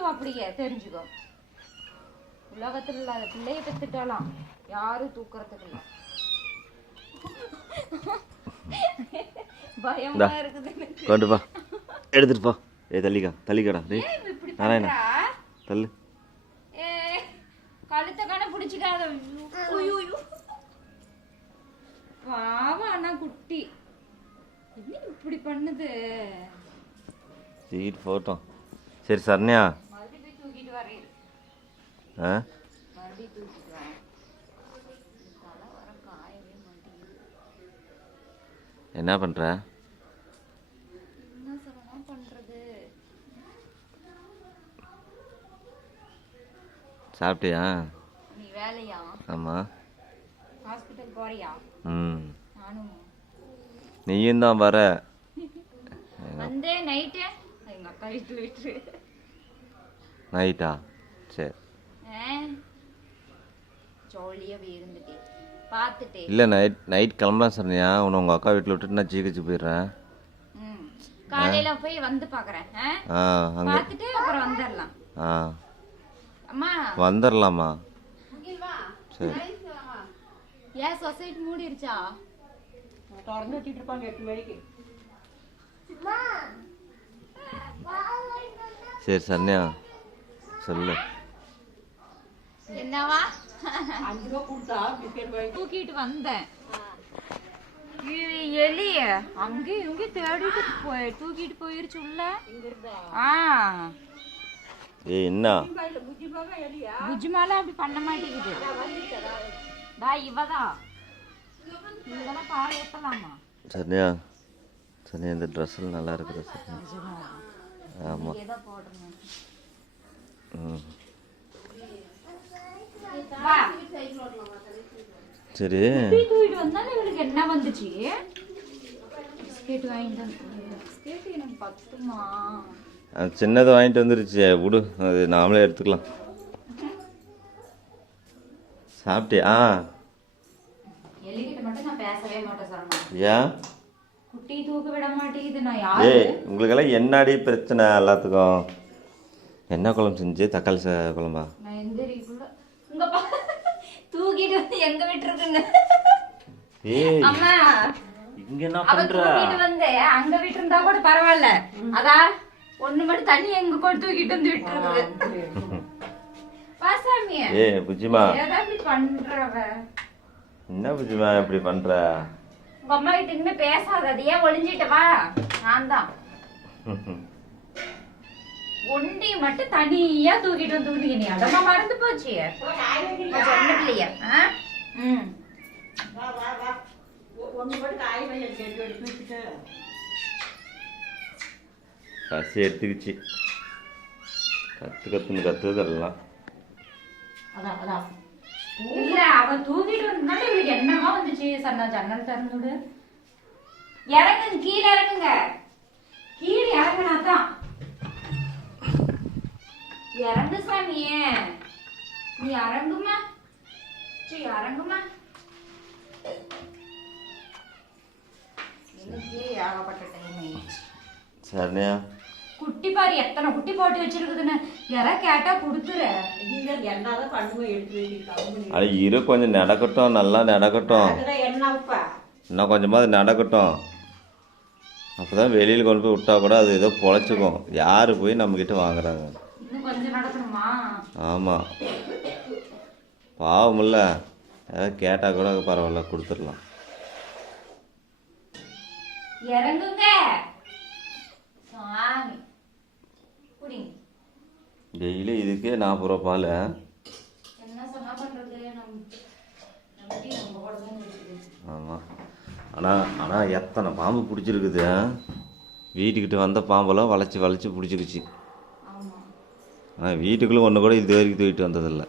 ஓடும் அப்படியே தெரிஞ்சுக்கோ. உலகத்துல இல்லாத பிள்ளைய பெத்துட்டாலாம் யாரும் தூக்குறதுக்கு இல்ல. பயமா இருக்குது எனக்கு. கொண்டு பா, எடுத்துட்டு போ. தள்ளிக்கடா டேய் நாராயணா, தள்ளு. கழுத்தை காண பிடிச்சிக்காத. பாவம் ஆனா குட்டி என்ன இப்படி பண்ணுது. சீட் போட்டோம். சரி சரண்யா, மறுபடியும் தூக்கிட்டு வரேன். மறுபடியும் தூக்கிட்டு வரேன். தலை வர காயவே மாட்டேங்குது. என்ன பண்ற? என்ன சொல்லலாம் பண்றது? சாப்பிட்டியா? நீ வேலையா? ஆமா. ஹாஸ்பிட்டல் போறியா? நானும். நீயும் தான் வர. வந்தே நைட்டு எங்க அக்கா வீட்டுல விட்டு. நைட்டா? சரி. ஜாலியா இருந்துட்டு பார்த்துட்டு. இல்லை நைட் கிளம்பலாம் சரண்யா. உங்கள் அக்கா வீட்டில் விட்டுட்டு நான் ஜிஹெச் போயிடுறேன். காலையில போய் வந்து பார்க்குறேன். பார்த்துட்டு அப்புறம் வந்துடலாம். அம்மா வந்துடலாமா? சரி. ஏன் சொசைட்டி மூடிருச்சா? திறந்து வச்சுட்டு இருப்பாங்க 8 மணிக்கு. சரி சரண்யா சொல்லு. என்னவா? 5 ரூபா கொடுத்தா பிஸ்கட் வாங்கி தூக்கிட்டு வந்தேன். எலிய அங்கேயும் இங்கேயும் தேடிட்டு தூக்கிட்டு போயிருச்சு உள்ள. என்ன புஜ்ஜி மேல அப்படி பண்ண மாட்டேங்குது. இவதான் இதெல்லாம் பால் ஊத்தலாமா? சரண்யா சரண்யா, இந்த ட்ரெஸ்ஸில் நல்லா இருக்குது. ஆமாம். சரி. தூக்கிட்டு வந்தாலும் இவளுக்கு என்ன வந்துச்சு? பிஸ்கெட் வாங்கிட்டு பிஸ்கெட் எனக்கு பத்துமா? சின்னதை வாங்கிட்டு வந்துருச்சு, விடு, அது நாமளே எடுத்துக்கலாம். சாப்பிட்டியா? எலிகிட்ட மட்டும் நான் பேசவே மாட்டேன் சார். ஏன்? குட்டி தூக்க விட மாட்டேங்குது. நான் யாரு? ஏய், உங்களுக்கெல்லாம் என்னடி பிரச்சனை எல்லாத்துக்கும்? என்ன குழம்பு செஞ்சு? தக்காளி குழம்பா? நான் எந்திரிக்குள்ள உங்க தூக்கிட்டு வந்து எங்க விட்டுருக்குங்க. ஏய் அம்மா, இங்க என்ன அவ பண்ற? தூக்கிட்டு வந்து அங்க விட்டு இருந்தா கூட பரவாயில்ல. அதா ஒண்ணு மட்டும் தண்ணி எங்க கூட தூக்கிட்டு வந்து விட்டுருக்கு. வாசாமி. ஏய் புஜ்ஜிமா, ஏதா இப்படி பண்றவ? என்ன புஜ்ஜிமா இப்படி பண்ற? உங்க அம்மா கிட்ட இனிமே பேசாத. அது ஏன் ஒளிஞ்சிட்ட? வா, நான் தான் ஒண்டி மட்டும் தனியா தூக்கிட்டு வந்து நீ அதமா மறந்து போச்சு. சொன்னதுலையா? பசி எடுத்துக்கிச்சு. கத்துதெல்லாம் இல்ல, அவ தூக்கிட்டு வந்தாலும் இவளுக்கு என்னமா வந்துச்சு. சன்னா ஜன்னல் திறந்துடு. இறங்குங்க, கீழே இறங்குங்க. கீழே இறங்குனாதான். இறங்கு சாமியே, நீ இறங்குமா? சரி இறங்குமா. எனக்கே ஏகப்பட்ட டைம் ஆயிடுச்சு. சரண்யா, குட்டி பாரு எத்தனை குட்டி போட்டு வச்சிருக்குதுன்னு. யாராவது கேட்டா கொடுத்துரு. என்னதான் பண்ணுவோம், எடுத்து அது இரு, கொஞ்சம் நடக்கட்டும், நல்லா நடக்கட்டும். இன்னும் கொஞ்சமாவது நடக்கட்டும். அப்போதான் வெளியில் கொண்டு போய் விட்டா கூட அது ஏதோ பொழைச்சிக்கும். யாரு போய் நம்மக்கிட்ட வாங்குறாங்க? இன்னும் கொஞ்சம் நடக்கணுமா? ஆமாம், பாவம் இல்லை. ஏதாவது கேட்டால் கூட பரவாயில்ல, கொடுத்துடலாம். இறங்குங்க சாமி. குடிங்க. டெய்லி இதுக்கே 40 ரூபா பால். என்ன சொன்னா பண்றது? நம்ம கூட தான் இருக்குது. ஆமாம். ஆனால் எத்தனை பாம்பு பிடிச்சிருக்குது. வீட்டுக்கிட்ட வந்த பாம்பெல்லாம் வளைச்சி பிடிச்சிருச்சு. ஆனால் வீட்டுக்குள்ளே ஒன்று கூட இது வரைக்கும் தூக்கிட்டு வந்ததில்லை.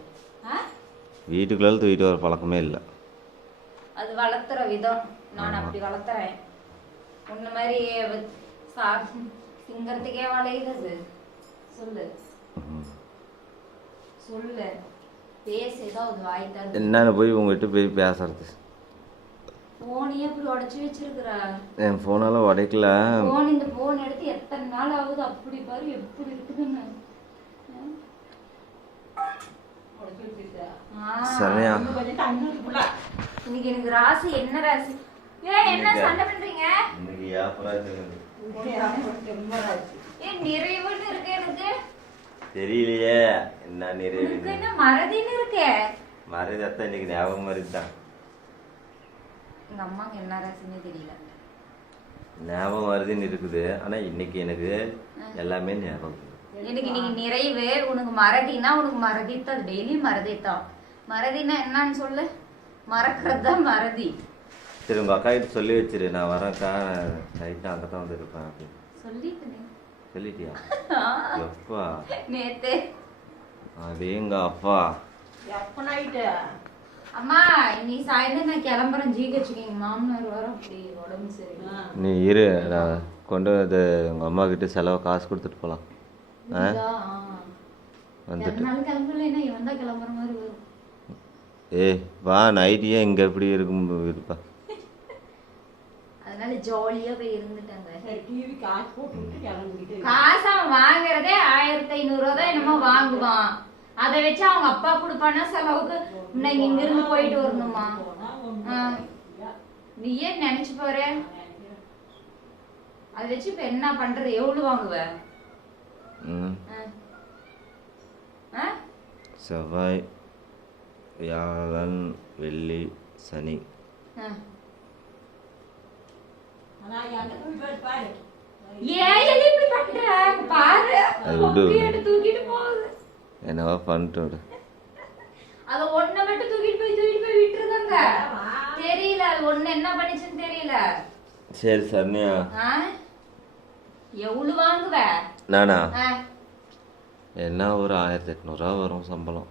வீட்டுக்குள்ளே தூக்கிட்டு வர பழக்கமே இல்லை. அது வளர்த்துற விதம். நான் அப்படி வளர்த்துறேன். உன்ன மாதிரி சிங்கறதுக்கே வளையுது. சொல்லு சொல்லு, பேச ஏதாவது வாய் தர. என்னன்னு போய் உங்ககிட்ட போய் பேசுறது? போனையே அப்படி உடச்சி வச்சிருக்கிற. என் ஃபோனெல்லாம் உடைக்கல. போன், இந்த போன் எடுத்து எத்தனை நாள் ஆகுது? அப்படி பாரு எப்படி இருக்குதுன்னு. சரியா இன்னும் கொஞ்சம் தண்ணி ஊத்துப்புல. இன்னைக்கு எனக்கு ராசி என்ன ராசி? ஏன் என்ன சண்டை பண்றீங்க? இன்னைக்கு ஏப்பரா இருக்குது ரொம்ப ராசி. ஏன் நிறைவுன்னு இருக்கு எனக்கு? தெரியலையே என்ன நிறைய உனக்கு என்ன மறதின்னு இருக்கே? மறைதத்தான் இன்னைக்கு ஞாபகம் மறைதான் எங்க அம்மாக்கு என்ன ராசின்னு தெரியல. ஞாபகம் வருதுன்னு இருக்குது ஆனா இன்னைக்கு எனக்கு எல்லாமே ஞாபகம் இருக்குது. எனக்கு இன்னைக்கு நிறைவு. உனக்கு மறதினா உனக்கு மறதித்தான், அது டெய்லி மறதித்தான். மறதினா என்னன்னு சொல்லு. மறக்கிறது தான் மறதி. சரி உங்க அக்கா கிட்ட சொல்லி வச்சிரு, நான் வரேன்க்கா நைட்டு அங்கே தான் வந்துருப்பேன் அப்படின்னு சொல்லிட்டு சொல்லிட்டியா? எப்பா நேத்து அது எங்க அப்பா எப்ப நைட்டு? அம்மா இன்னைக்கு சாயந்தரம் நான் கிளம்புறேன். ஜிஹெச்சுக்கு எங்க மாமனார் வர அப்படி உடம்பு சரி. நீ இரு, நான் கொண்டு வந்து உங்க அம்மா கிட்ட செலவு காசு கொடுத்துட்டு போலாம். வந்துட்டு நாள் கிளம்பலைன்னா இவன் தான் கிளம்புற மாதிரி வரும். ஏய் வா, நைட்டியே இங்க எப்படி இருக்கும் இருப்பா. அதனால ஜாலியா போய் இருந்துட்டாங்க. சரி, டிவி காசு போட்டு விட்டு கிளம்பிட்டு. காசு அவன் வாங்குறதே 1500 ரூபா தான் என்னமோ வாங்குவான். அதை வச்சு அவங்க அப்பா கொடுப்பானா செலவுக்கு இன்னைக்கு இங்க இருந்து போயிட்டு வரணுமா? நீ ஏன் நினைச்சு பாரு. அதை வச்சு இப்ப என்ன பண்றது? எவ்வளவு வாங்குவ? செவ்வாய் வியாழன் வெள்ளி சனி. ஆனா எங்க போய் பாரு. ஏன் எலி இப்படி பண்ற? பாரு அது விடு. குட்டியோட தூக்கிட்டு போகுது. என்னவா பண்ணிட்டு விடு. அத ஒண்ண மட்டும் தூக்கிட்டு போய் விட்டுருதாங்க. தெரியல அது ஒண்ணு என்ன பண்ணிச்சுன்னு தெரியல. சரி சரண்யா, எவ்வளவு வாங்குவ? நானா என்ன ஒரு 1800 ரூபா வரும் சம்பளம்.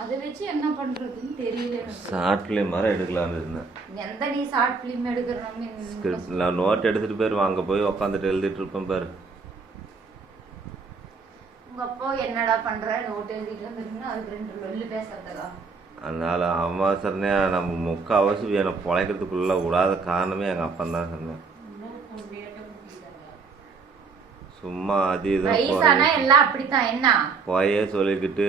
அதை வச்சு என்ன பண்றதுன்னு தெரியல எனக்கு. ஷார்ட் ஃபிலிம் மாதிரி எடுக்கலாம்னு இருந்தேன். எந்த நீ ஷார்ட் பிலிம் எடுக்கிறோம்னு ஸ்கிரிப்ட் நான் நோட் எடுத்துட்டு போயிருவேன், அங்கே போய் உட்காந்துட்டு எழுதிட்டு இருப்பேன் பாரு. உங்க அப்பா என்னடா பண்ற நோட் எழுதிட்டு வந்துருக்குன்னா அதுக்கு 2 வெள்ளு பேசுறதுக்கா? அதனால அம்மா சரண்யா நம்ம முக்கால்வாசி எனக்கு பொழைக்கிறதுக்குள்ள விடாத காரணமே எங்கள் அப்பன் தான் சொன்னேன். சும்மா அது வயசானா எல்லாம் அப்படித்தான். என்ன போயே சொல்லிக்கிட்டு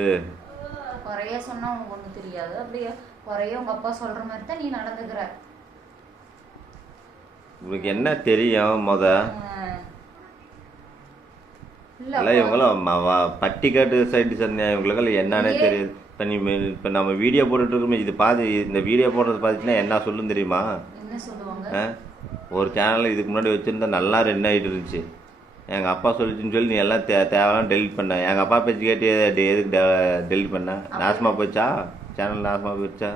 குறைய சொன்னா உனக்கு ஒண்ணு தெரியாது. அப்படியே குறைய உங்க அப்பா சொல்ற மாதிரி தான் நீ நடந்துக்கிற. உனக்கு என்ன தெரியும் முத? இல்ல இவங்களும் பட்டிக்காட்டு சைடு சரண்யா, இவங்களுக்கெல்லாம் என்னன்னே தெரியுது. இப்போ நம்ம வீடியோ போட்டுட்டு இருக்கோமே, இது இந்த வீடியோ போடுறது பார்த்துச்சுன்னா என்ன சொல்லும் தெரியுமா? என்ன சொல்லுவாங்க? ஒரு சேனலில் இதுக்கு முன்னாடி வச்சுருந்தா நல்லா ரன் ஆகிட்டு இருந்துச்சு. எங்கள் அப்பா சொல்லிச்சுன்னு சொல்லி நீ எல்லாம் தேவையான டெலிட் பண்ண. எங்கள் அப்பா பேச்சு கேட்டு எதுக்கு டெலிட் பண்ண? நாசமாக போச்சா? சேனல் நாசமாக போயிடுச்சா?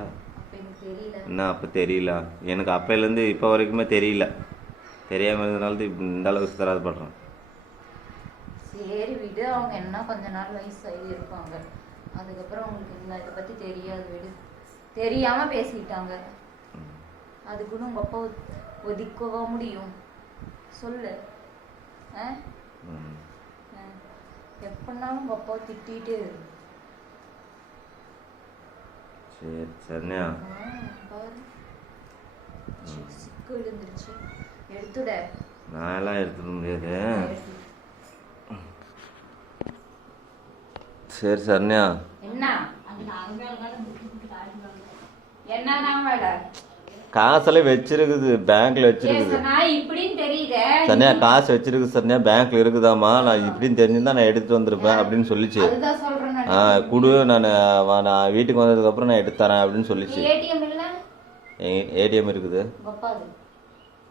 என்ன அப்போ தெரியல எனக்கு. அப்போலேருந்து இப்போ வரைக்குமே தெரியல. தெரியாமல் இருந்தனால இந்த அளவுக்கு தராதுப்படுறேன். சரி விடு, அவங்க என்ன கொஞ்ச நாள் வயசாகி இருப்பாங்க. அதுக்கப்புறம் உங்களுக்கு இதை பற்றி தெரியாது. விடு, தெரியாமல் பேசிக்கிட்டாங்க. அதுக்குன்னு உங்கள் அப்பா ஒதுக்கவா முடியும்? சொல்லு. எப்பனாலும் உங்கள் அப்பா திட்டிட்டு. சரி சரண்யா, சிக்கு விழுந்துருச்சு, எடுத்துட. நான் எல்லாம் எடுத்துட முடியாது. சரி சரண்யா, என்ன என்ன வேலை? காசெல்லாம் வச்சிருக்குது, பேங்க்ல வச்சிருக்குது. இப்படின்னு தெரியுது சரண்யா, காசு வச்சிருக்கு சரண்யா, பேங்க்ல இருக்குதாமா. நான் இப்படின்னு தெரிஞ்சிருந்தா நான் எடுத்துட்டு வந்திருப்பேன் அப்படின்னு சொல்லிச்சு. அதுதான் சொல்றேன். குடு, நான் வீட்டுக்கு வந்ததுக்கு அப்புறம் நான் எடுத்து தரேன் அப்படின்னு சொல்லிச்சு. ஏடிஎம் இல்ல? ஏடிஎம் இருக்குது. அப்பாது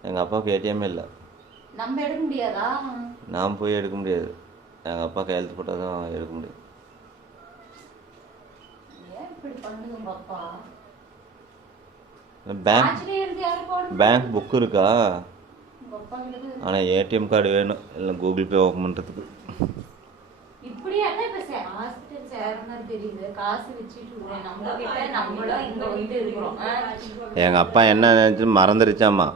எங்க அப்பாவுக்கு ஏடிஎம் இல்லை. நம்ம எடுக்க முடியாதா? நான் போய் எடுக்க முடியாது. எங்க அப்பா கையெழுத்து போட்டால் தான் எடுக்க முடியும். ஏன் இப்படி பண்ணுது உங்க அப்பா? பேங்க் புக் இருக்கா? ஆனால் ஏடிஎம் கார்டு வேணும், இல்லை கூகுள் பே ஓப்பன் பண்ணுறதுக்கு. எங்கள் அப்பா என்ன நினச்சி மறந்துருச்சாம்மா.